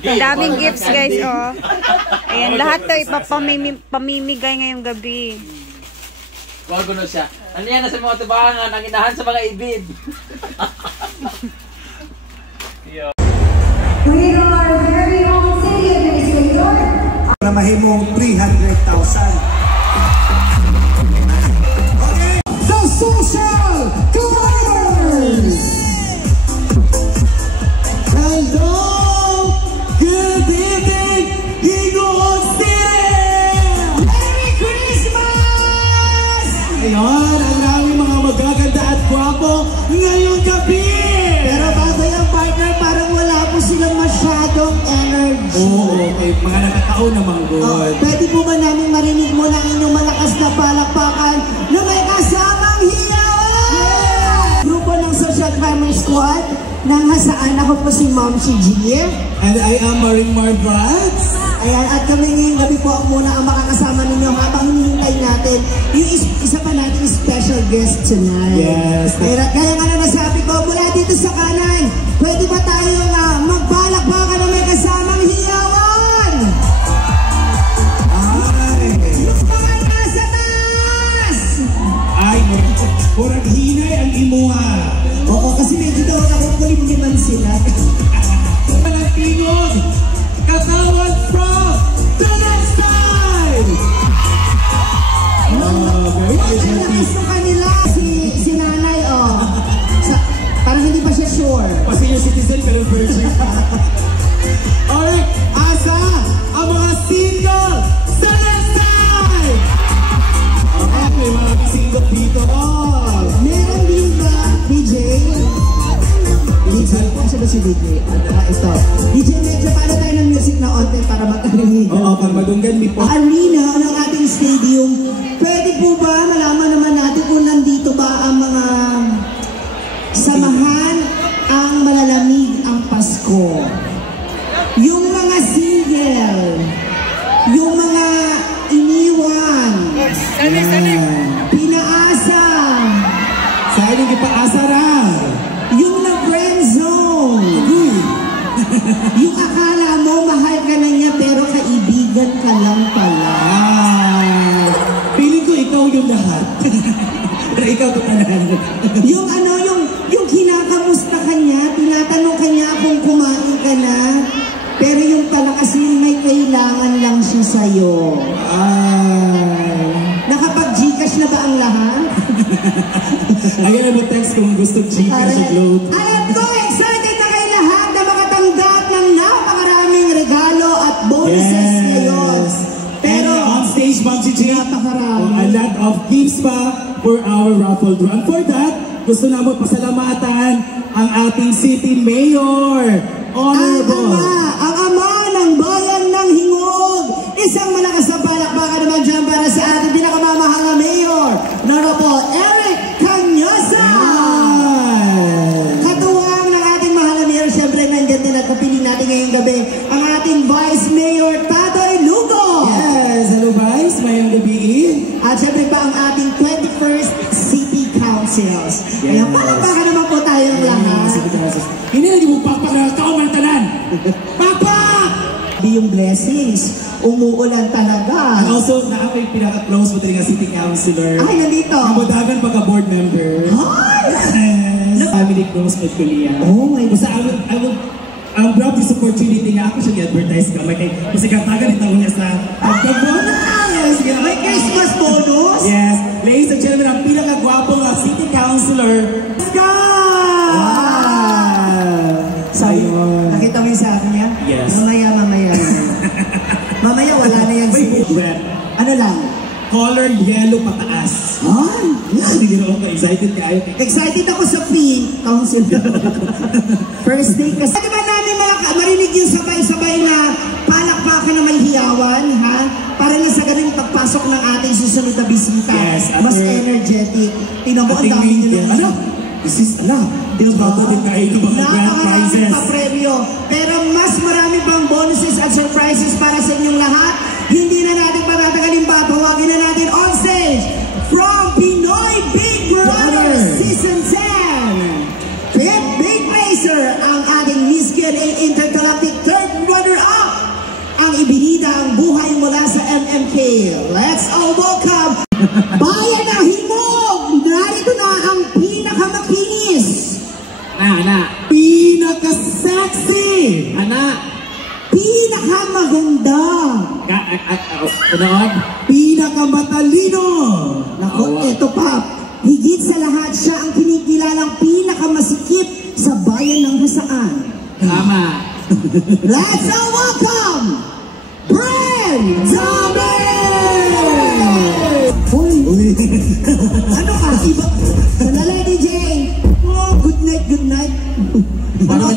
Ang daming gifts guys, oh. Ayan, lahat to ipapamimigay ngayong gabi. Bago na siya. Ano yan na sa mga tubangan, ang inahan sa mga ibid. We are very own city administrator. Para mahimong 300,000. Okay, the social colliders. Hello, good evening, Higos City. Merry Christmas! Ngayon, ang daming mga magaganda at gwapo ngayong gabi. Pero bago yung partner, parang wala po silang masyadong energy. Oo, okay. Mga nakataon naman good. Pwede po ba namin marinig mo ng inyong malakas na palakpakan na may kasamang hiyawan? Yeah! Grupo ng Social Climber Squad nang hasaan ako po si Ma'am si Gia. And I am Maring Marvats. Ayan, at kami ngayong gabi po muna ang makakasama ninyo habang hinihintay natin yung isa pa natin special guest tonight. Yes. Kaya nga na nasabi ko, mula dito sa kanan, pwede ba tayong magbalakbakan na may kasamang hiyawan? Ay. Yung mga nasa taas! Ay, murag hinay ang imuha. Oo, kasi medyo daw nakukulimliman sila. Mga tingog, katawan from the next side! Very energetic. Gusto kanila si nanay, oh. Parang hindi pa siya sure. Pa senior citizen pero virgin. Alright, asa ang mga single sa next side! Okay, may mga single dito. Meron din ba, DJ? DJ, kasi ba si DJ? Ito. DJ, medyo paano tayo ng music na onte para magkarinig? Oo, para madunggan mi po. Arena ng ating stadium, pwede po ba malaman naman natin kung nandito ba ang mga samahan ang malalamig ang Pasko? Yung mga single, yung mga iniwan, pinaasa, sa inyong ipaasa ra. yung na-friend zone, yung akala mo mahal ka na niya pero kaibigan ka lang pala. Feeling ko ikaw yung lahat. Pero ikaw tutanan. Yung ano, yung kinakamusta ka niya, tinatanong ka niya kung kumain ka na, pero yung pala kasi may kailangan lang siya sa'yo. Nakapag-Gcash na ba ang lahat? Ayan na mo text kung gusto Gcash o Globe. Alam ko, excited na kayo lahat na makatanggap ng napakaraming regalo at bonuses ngayon. Pero on stage, Ma'am Gigi, napakarami. A lot of gifts pa for our raffle draw. And for that, gusto na mo pasalamatan ang ating city mayor. Honorable. Ang ama ng bayan ng Hingog. Isang malakas na palakpakan naman dyan para sa ating pinakamamahal na mayor, Honorable Eric Cañosa. Katuwang ng ating mahal na mayor, siyempre nandiyan din at kapili natin ngayong gabi ang ating Vice Mayor Tatoy Lugo. Yes, hello Vice, mayang gabi. At siyempre pa ang ating 21st City Councils. Kaya palakpakan naman po tayong lahat. Hindi na mo papakakaw man tanan. Papa! Yung blessings, umuulan talaga. And also, na ako yung pinaka-close mo talaga city councilor. Ay, nandito. Kamudagan pagka-board member. Ay! Yes. Family close with Kulia. Oh my God. Basta I will grab this opportunity nga ako siya i-advertise ka. Kasi katagan itaw niya sa bonus! May Christmas bonus? Yes. Ladies and gentlemen, ang pinaka-gwapong city councilor. Let's go! Sabi, nakita mo yung sa akin niya? Yes. Mamaya. Mamaya wala na yan si... Ano lang? Color yellow pataas. Ay! Hindi na ako excited kayo. Excited ako sa pink council. First day kasi. Di ba namin marinig yung sabay-sabay na palakpakan na may hiyawan, ha? Para na sa ganun pagpasok ng ating susunod na bisita. Yes. Mas energetic. Tingnan mo, ang dami nila. Ano? This is, bago din kayo ng mga grand prizes. Pa-premyo. Pero mas marami pang bonuses at surprises para sa inyong lahat. Hindi na natin patatagalin pa. Tawagin na natin on stage from Pinoy Big Brother Season 10. Big Racer, ang ating Miss Kid Intergalactic Third Runner Okay, let's all welcome Bayan ng Himog! Narito na ang pinakamakinis! Pinaka-sexy! Pinakamaganda! Pinakamatalino! Naku, eto pa, higit sa lahat siya ang kinikilalang pinakamasikip sa bayan ng Hasaan. Tama. Let's all welcome Bren Zobel! Uy! Ano ka? Iba? Sandali, DJ! Oh, good night. Ano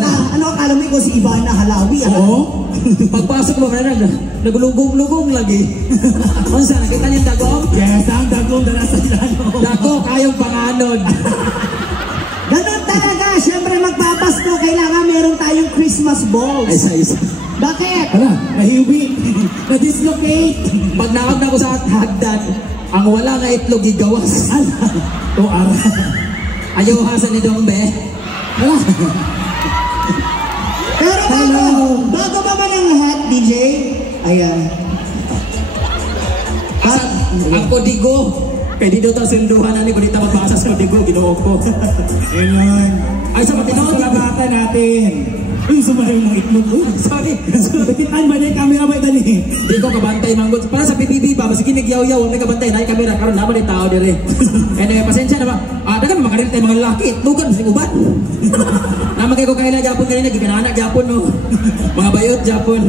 akala mo ikaw si Ivana Halawi? Oo. Pagpasok mo na nagulugong-lugong lagi. Ano sa nakita niyo dagong? Yes, ang dagong dala sa ilano. Dako, kayong panganod. Ganon talaga. Siyempre magpapasko, kailangan meron tayong Christmas balls. Isa. Bakit? Hala, nahiwi. Na-dislocate. Pag naog na ko sa hagdan, ang wala nga itlog gigawas. To ara. Ayaw hasan ni Dombe. Hala. Pero bago ba man ang lahat, DJ? Ayan. Ang kodigo. Kaya dito ito sunduhan namin kung dito magbasa sa kodigo, ginoo ko. Ayun. Ay, sa matinood. Salamatan natin. Uy, sumahay ng itlog. Sorry. Bakitan ba niya yung camera ba ito niya? Di ko kabantay manggod. Para sa PBB ba, masiki nagyaw-yaw, may kabantay, naay kamera, karon naman yung tao dire. Anyway, pasensya na ba? Dagan makaril tayo mga lalaki, itlugan, masing ubat. Naman kayo ko kahit na Japon kanina, gikanaanak Japon, no? Mga bayot Japon.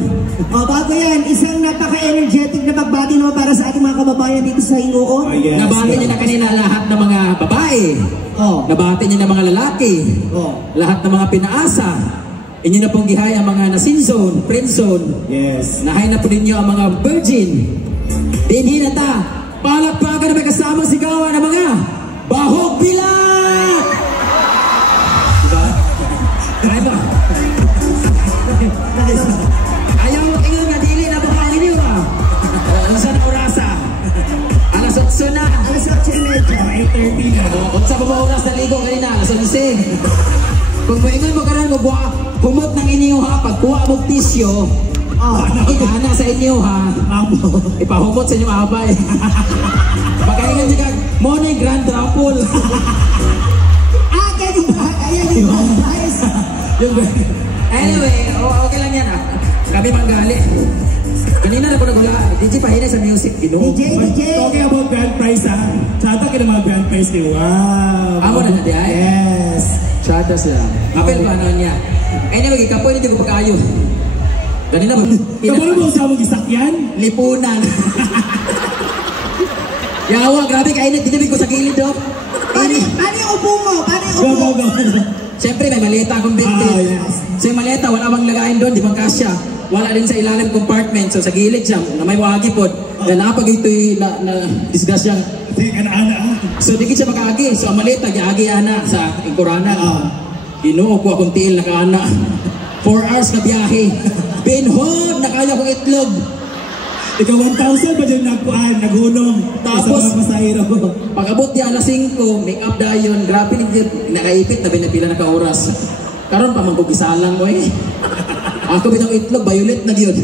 O, bago yan, isang napaka-energetic na pagbati naman para sa ating mga kababayan dito sa Hingoon. Yes. Nabati niyo na kanina lahat ng mga babae. Oh. Nabati niyo na mga lalaki. Oh. Lahat ng mga pinaasa. Inyo na pong gihay ang mga na-sinzone, friendzone. Yes. Nahay na po ninyo ang mga virgin. Dinhi na ta, palakpakan na may kasamang sigawan ng mga bahog bilat! Diba? Ay ba? Ayaw mo tingin nga dili na bukang inyo ba? Unsa na orasa? Alas 8 na. Alas 8:30. 8:30 na. Unsa pa ba oras na ligo kanina? Alas 11. Kung maingon mo karon mo humot ng inyo ha, pagkuha mo tisyo, ana sa inyo ha, ipahumot sa inyong abay. Pagkaingan nyo kag, mo na yung grand raffle. Ganun ba? Ayan yung guys. Anyway, okay lang yan ha. Kami manggali. Kanina na po nagula, DJ pahinay sa music, DJ. Talking about grand prize ha. Chata ka ng mga grand prize ni wow. Amo na na di ay? Yes. Chata sila. Apel pa ano niya. Anyway, kapoy nito ko pagkayo. Kanina ba? Kapag mo sa mong isakyan? Lipunan. Yawa, grabe kainit. Dinabig ko sa gilid do. Paano yung upo mo? Paano yung upo? Go. Siyempre, may maleta akong binti. Yes. So yung maleta, wala bang lagayin doon, di bang kasya. Wala din sa ilalim compartment. So sa gilid siya, na may wagi po. Na napag ito'y disgrasya. So di siya makaagi. So ang maleta, giagi ana sa Ingkuranan. Ginoo ko akong tiil na kaana. 4 hours na biyahe. Binhod na kaya kong itlog. Ikaw 1,000 pa dyan naghulong. Tapos, sa masahiro. pag-abot di alas 5, make up dayon. Grabe nakaipit na binapila na ka-oras. Karon pa magkugisalang mo eh. Ako bitang itlog, violet na yun.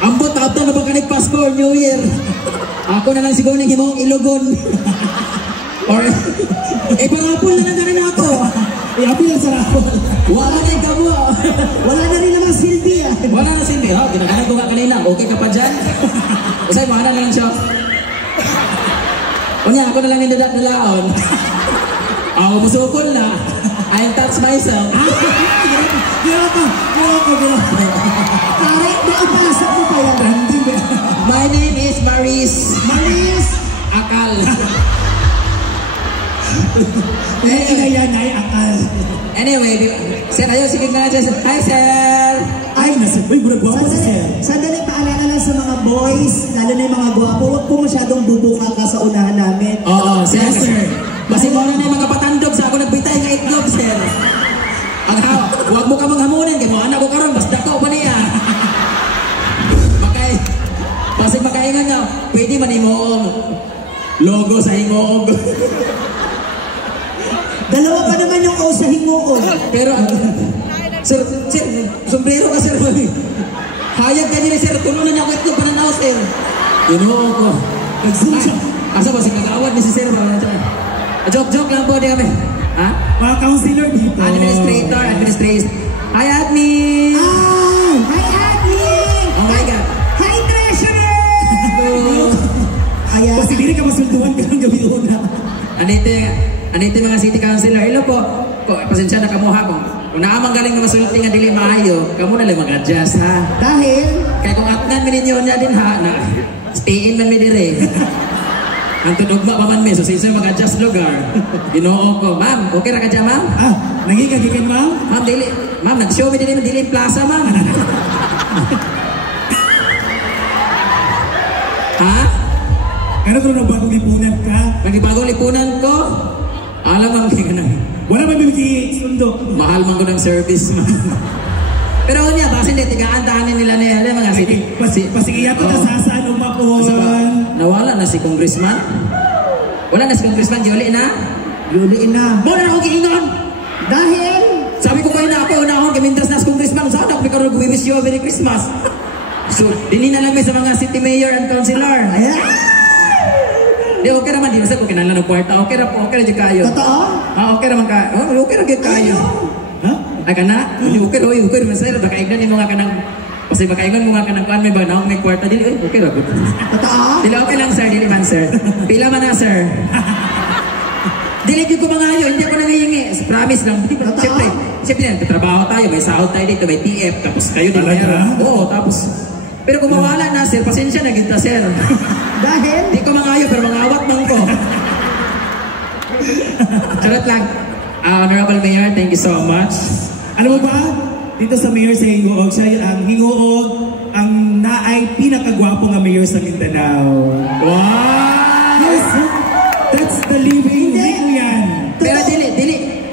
Ambot, tapos na ba ka Pasko or New Year? Ako na lang siguro ng himong ilugon. Or, parapol na lang na rin ako. Apil sa rapol. Wala na yung gabo. Wala na rin naman silbi ah. Wala na silbi. Ginagalan ko nga kanina. Okay ka pa dyan? Usay, mahana na lang siya. Kunya, ako na lang yung dadat-dalaon. Ako musukol na. I'll touch myself. Ginawa. Taray, naipasok mo pa yan. My name is Maris Akal. Yan ay akal. Anyway, sir, ayaw, sige nga dyan. Hi, sir! Ay, nasa, uy, burag-guwapo si sir. Sandali, paalala lang sa mga boys, lalo na yung mga gwapo, huwag po masyadong bubuka ka sa unahan namin. Oo, sir. Yes, sir. Kasi mo na yung mga patandog sa ako nagbitay ng itlog, sir. Huwag mo ka manghamunin, kaya mo anak ko karon, basta ko pa niya. Kasi makaingan nga, pwede man imong logo sa hingog. Dalawa pa naman yung O sa Hingoon. Pero, sir, sombrero ka, sir. Hayag ka din sir, tulungan niya ako ito pananaw sir. Ginoo ko. Nag-zoom siya. Asa ba, si kagawad ni si sir ba? Joke lang po di kami. Ha? Mga counselor dito. Administrator. Hi admin! Hi, admin! Oh my God. Hi, treasurer! Hello. Ayan. Kasi dili ka masultuhan ka ng gabi una. Anito mga city councilor. Hello po. Pasensya na kamuha ko. Kung naamang galing na masulti nga dili maayo, kamo na lang mag-adjust ha. Dahil, Kaya kung atnan mi ninyo niya din ha, na stay in man mi dire. Ang tudugma pa man mi, so sinsa mag-adjust lugar. Ginoo ko. Ma'am, okay ra ka dyan ma'am? Nangigagikan ma'am? Ma'am, dili. Ma'am, nag-show mi din dili plaza ma'am. Ha? Kano kung bagong lipunan ka? Nagibagong lipunan ko? Alam mo kaya na. Wala ba bibigay sundo? Mahal man ko ng service ma'am. Pero niya, basta hindi, tigaan-tahanin nila na yan, mga city. Pasigiya ko na sasaan umapon. Nawala na si congressman? Wala na si congressman, Yuli na? Yuliin na. Muna na akong giingon! Dahil, Sabi ko kayo na ako, unahon kamindras na si congressman. Saan ako karoon wish you a Merry Christmas? So, dinin na lang may sa mga city mayor and councilor. ayan. Di, okay naman, di basta ko kinala ng kwarta. Okay na po, okay na di kayo. Totoo? Okay naman ka. Okay na di kayo. Ha? Ay ka na? Okay naman sa'yo. Baka ignan mo nga ka ng... Kasi baka ignan mo nga ka ng kuhan, may ba na may kwarta. Dili, okay na. Totoo? Dili, okay lang sir. Dili man sir. Pila man na sir. Dili ko mga ayo, hindi ako nangihingi. Promise lang. Siyempre, trabaho tayo. May sahod tayo dito, may TF. Tapos kayo din Talaga? Oo, tapos... Pero kung mawala na sir, pasensya na kita sir. Dahil, Di ko mga ayo, pero mga awat man ko. Charot lang. Honorable Mayor, thank you so much. Alam mo ba? Dito sa mayor sa Hingoog, siya ang Hingoog ang naay pinakagwapo nga mayor sa Mindanao. Wow! Yes! That's the living ko yan. Pero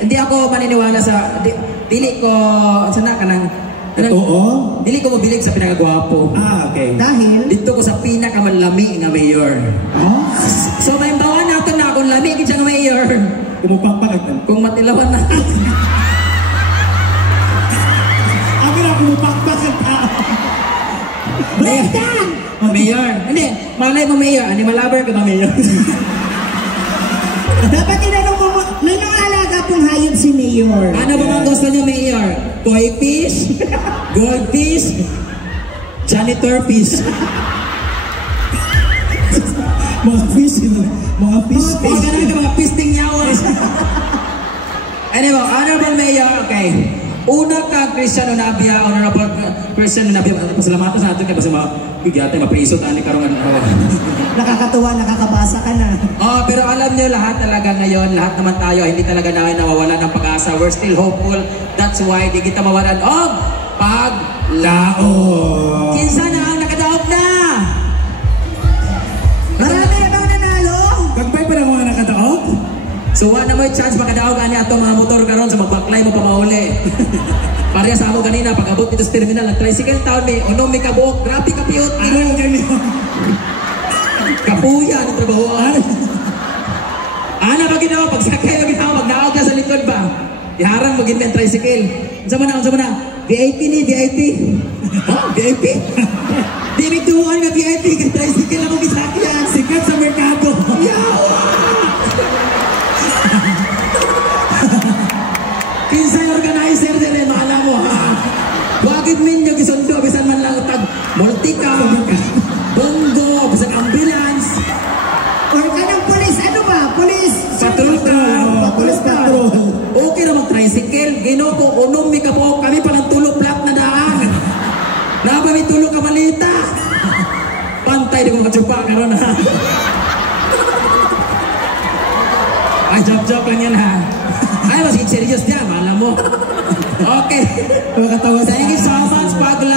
hindi ako maniniwala sa, dili ko, sana ka nang, Oo? dili ko mabilig sa pinakagwapo. Okay. dahil, Dito ko sa pinakamalami nga mayor. So may bawa natin na akong lami kita nga mayor. Kumupakpak. Kung matilawan na. Ako na kumupakpak ang tao. Brendan! Mayor. Hindi, malay mo mayor. Ani malabar ka ba mayor? Dapat tinanong mo, may mga alaga pong hayop si Mayor. Ano ba mga gusto niyo mayor? Koi fish? Goldfish? Janitor fish? Mga fish. Mga fish. O ganun ka mga pisting yawan. Anyway, honorable mayor, okay. Una ka, Christian Onabia, honorable Christian Onabia, pasalamatan sa natin kaya basta bigyan mapriso tayo ni Karungan. Nakakatuwa, nakakabasa ka na. Oh, pero alam niyo lahat talaga ngayon, lahat naman tayo, hindi talaga namin nawawala ng pag-asa. We're still hopeful. That's why di kita mawalan of paglao. Kinsa na ang nakadaog na? Marami na bang nanalo? Kagbay pa na mga nakataog? So wala mo yung chance makadaog ani ato mga motor karon sa magbaklay mo pa mauli. Pareha sa ako kanina pag abot dito sa terminal ng tricycle town may unom may kabuok, grabe ka piyot. Ano yung ganyan? Kapuya ng trabaho. Ana ba ginawa pagsakay mo ginawa magnaog ka sa likod ba? Iharang mo ginawa tricycle. Unsa man na? VIP ni VIP. Oh, VIP. Di may tuwan nga VIP ka tricycle ako gisakyan. Sikat sa merkado. Yawa! Kinsay organizer din eh, maala mo ha. Wagid min yung isundo, bisan man lang tag multicam, bongo, bisan ambulance. Or ka ng polis, ano ba? Polis? Patrol ka. Polis patrol. Okay na mag-tricycle, gino ko, unom mi ka po, kami pa ng tulog flat na daan. Naba mi tulog ka malita. Pantay di ko matsupa karon ha. Ay, joke lang yan ha. Ay, mas serious niya, malam mo. Okay. Makatawa sa Thank you so much, Pagla.